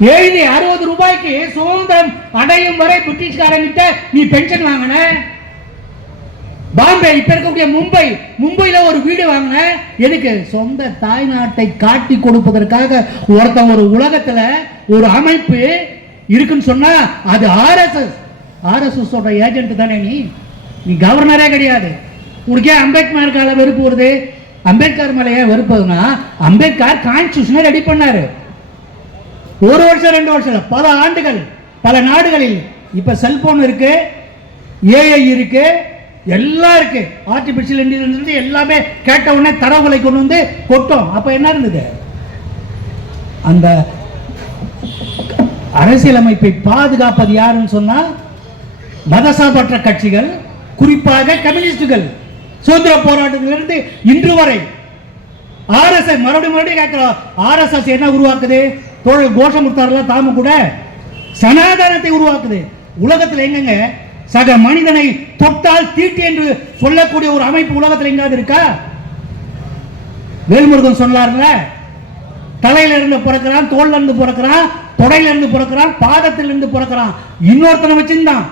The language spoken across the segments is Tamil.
எழுதி அறுபது ரூபாய்க்கு சுதந்திரம் அடையும் வரை பிரிட்டிஷ்காரங்கிட்ட நீ பென்ஷன் வாங்கின? பாம்பே இப்ப இருக்கக்கூடிய மும்பை மும்பையில ஒரு வீடு வாங்கின? எதுக்கு? சொந்த தாய்நாட்டை காட்டி கொடுப்பதற்காக ஒருத்தன் ஒரு உலகத்துல ஒரு அமைப்பு இருக்குன்னு சொன்னா அது ஆர்எஸ்எஸ் ஆர்எஸ்எஸ் ஏஜென்ட் தானே நீ? நீ கவர்னரே கிடையாது. உனக்கு ஏன் அம்பேத்கர் கால வெறுப்பு வருது? அம்பேத்கர் மேல ஏன் வெறுப்புனா அம்பேத்கர் கான்ஸ்டியூஷனை ரெடி பண்ணாரு. ஒரு வருஷம் ரெண்டு வருஷம் பல ஆண்டுகள் பல நாடுகளில் இப்ப செல்போன் இருக்கு ஏஐ இருக்கு எல்லாம் இருக்கு. ஆர்டிபிஷியல் இன்டெலிஜென்ஸ் எல்லாமே கேட்ட உடனே தரவுகளை கொண்டு வந்து கொட்டோம். அப்ப என்ன இருந்தது? அந்த அரசியலமைப்பை பாதுகாப்பது யாருன்னு சொன்னா மதசார்பற்ற கட்சிகள் குறிப்பாக கம்யூனிஸ்டுகள். சுதந்திர போராட்டத்திலிருந்து இன்று வரை ஆர்எஸ்எஸ் மறுபடியும் மறுபடியும் கேட்கிறோம். ஆர்எஸ்எஸ் என்ன உருவாக்குது? தோழர் கோஷமுத்தார்ல தாம கூட சனாதனத்தை உருவாக்குது. உலகத்தில் எங்கங்க? சக மனிதனை தொட்டால் தீட்டு என்று சொல்லக்கூடிய ஒரு அமைப்பு உலகத்தில் எங்காவது இருக்கா? வேல்முருகன் சொன்னார்ல தலையில இருந்து பிறக்கிறான் தோல்ல இருந்து பிறக்கிறான் தொடையில இருந்து பிறக்கிறான் பாதத்தில் இருந்து பிறக்கிறான். இன்னொருத்தனை வச்சிருந்தான்.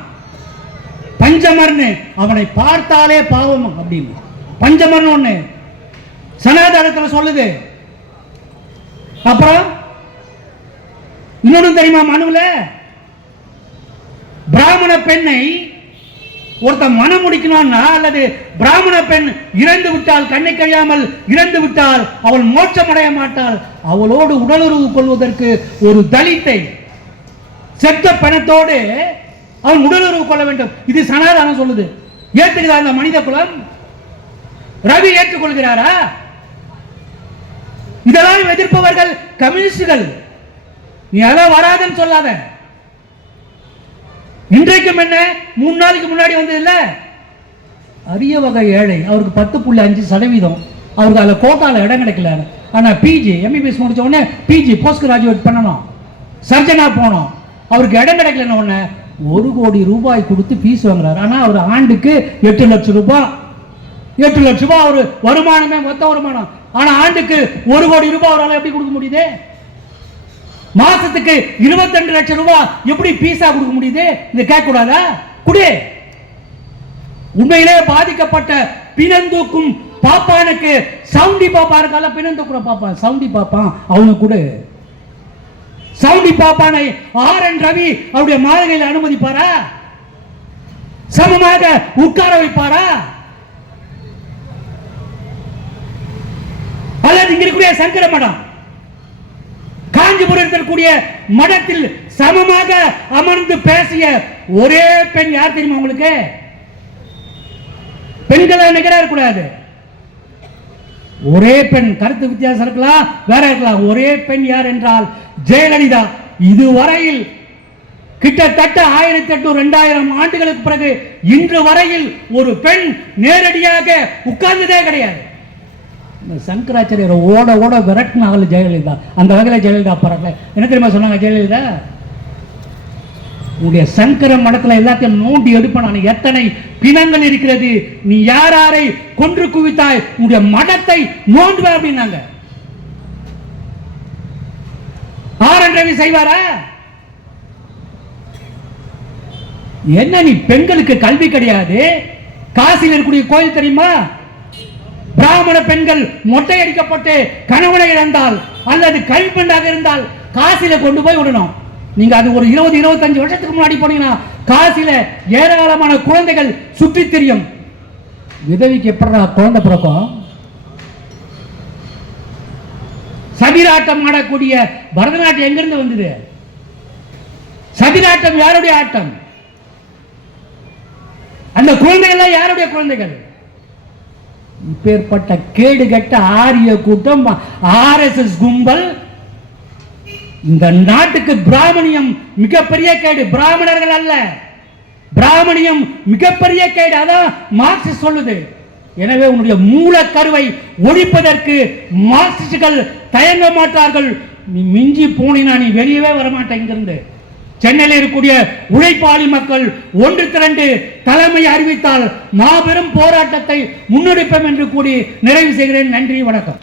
பஞ்சமர்னு. அவனை பார்த்தாலே பாவம் அப்படின்னு. பஞ்சமர்னு ஒண்ணு. சனாதனத்துல சொல்லுது. அப்புறம் இன்னொன்னு தெரியுமா மனுவில்? பிராமண பெண்ணை ஒருத்தன் மனம் முடிக்கணும்னா அல்லது பிராமண பெண் இறந்து விட்டால் கண்ணை கழியாமல் இறந்து விட்டால் அவள் மோட்சமடைய மாட்டாள் அவளோடு உடலுறவு கொள்வதற்கு ஒரு தலித்தை செத்த பணத்தோடு அவன் உடலுறவு கொள்ள வேண்டும். இது சனாதானம் சொல்லுது. ஏற்றுகிறா அந்த மனித குலம்? ரவி ஏற்றுக்கொள்கிறாரா? இதெல்லாம் எதிர்ப்பவர்கள் கம்யூனிஸ்டுகள். நீ அதெல்லாம் வராதுன்னு சொல்லாத. இன்றைக்கும் என்ன? மூணு நாளைக்கு முன்னாடி வந்தது இல்லை? அரிய வகை ஏழை. அவருக்கு பத்து புள்ளி அஞ்சு சதவீதம். அவருக்கு அதில் கோட்டாவில் இடம் கிடைக்கல. ஆனால் பிஜி எம்பிபிஎஸ் முடிச்ச உடனே பிஜி போஸ்ட் கிராஜுவேட் பண்ணணும். சர்ஜனாக போனோம் அவருக்கு இடம் கிடைக்கலன்னு உடனே ஒரு கோடி ரூபாய் கொடுத்து ஃபீஸ் வாங்குறாரு. ஆனால் அவர் ஆண்டுக்கு எட்டு லட்சம் ரூபாய். எட்டு லட்ச ரூபாய் அவர் வருமானமே மொத்த வருமானம். ஆனால் ஆண்டுக்கு ஒரு கோடி ரூபாய் அவரால் எப்படி கொடுக்க முடியுது? மாசத்துக்கு 22 லட்சம் ரூபாய் எப்படி பீஸா கொடுக்க முடியுது? இத கேட்க கூடாதா குடு. உண்மையிலே பாதிக்கப்பட்ட பிணந்தூக்கும் பாப்பானுக்கு சவுண்டி பாப்பா இருக்கால பிணந்தூக்குற பாப்பான் சவுண்டி பாப்பான் அவனுக்கு கொடு. சவுண்டி பாப்பானை ஆர் என் ரவி அவருடைய மாளிகையில் அனுமதிப்பாரா? சமமாக உட்கார வைப்பாரா? அல்லது இங்க இருக்கக்கூடிய சங்கர மடம் காஞ்சிபுரம் இருக்கக்கூடிய மடத்தில் சமமாக அமர்ந்து பேசிய ஒரே பெண் யார் தெரியுமா உங்களுக்கு? பெண்களை நிகரா இருக்கக்கூடாது. ஒரே பெண். கருத்து வித்தியாசம் இருக்கலாம் வேற இருக்கலாம் ஒரே பெண் யார் என்றால் ஜெயலலிதா. இதுவரையில் கிட்டத்தட்ட ஆயிரத்தி எட்டு ரெண்டாயிரம் ஆண்டுகளுக்கு பிறகு இன்று வரையில் ஒரு பெண் நேரடியாக உட்கார்ந்ததே கிடையாது. சங்கராச்சாரியரை ஓட ஓட விரட்டினாங்கல்ல ஜெயலலிதா. அந்த வகையில் ஜெயலலிதா பரவாயில்ல என்ன தெரியுமா சொன்னாங்க ஜெயலலிதா? உன்னுடைய சங்கர மடத்துல எல்லாத்தையும் நோண்டி எடுப்ப நான் எத்தனை பிணங்கள் இருக்கிறது? நீ யார் யாரை கொன்று குவித்தாய்? உன்னுடைய மடத்தை நோண்டுவ அப்படின்னாங்க. ஆர் ரவி செய்வாரா? என்ன நீ பெண்களுக்கு கல்வி கிடையாது? காசியில் இருக்கக்கூடிய கோயில் தெரியுமா? பிராமண பெண்கள் மொட்டை அடிக்கப்பட்டு கணவனை இழந்தால் அல்லது கழிப்பெண்டாக இருந்தால் காசில கொண்டு போய் விடணும். நீங்க அது ஒரு இருபது இருபத்தஞ்சு வருஷத்துக்கு முன்னாடி போனீங்கன்னா காசில ஏராளமான குழந்தைகள் சுற்றி தெரியும். விதவிக்கு எப்படா குழந்தை பிறக்கும்? சதிராட்டம் ஆடக்கூடிய பரதநாட்டியம் எங்கிருந்து வந்தது? சதிராட்டம் யாருடைய ஆட்டம்? அந்த குழந்தைகள் யாருடைய குழந்தைகள்? இப்பேற்பட்ட கேடு கெட்ட ஆரிய கூட்டம் ஆர்எஸ்எஸ் கும்பல் இந்த நாட்டுக்கு பிராமணியம் மிகப்பெரிய கேடு. பிராமணர்கள் அல்ல. பிராமணியம் மிகப்பெரிய கேடு. அதான் மார்க்சிஸ்ட் சொல்லுது. எனவே உன்னுடைய கருவை ஒழிப்பதற்கு மார்க்சிஸ்டுகள் தயங்க மாட்டார்கள். நீ மிஞ்சி போனினா நீ வெளியவே வர இங்கிருந்து சென்னையில் இருக்கக்கூடிய உழைப்பாளி மக்கள் ஒன்று திரண்டு தலைமை அறிவித்தால் மாபெரும் போராட்டத்தை முன்னெடுப்போம் என்று கூறி நிறைவு செய்கிறேன். நன்றி வணக்கம்.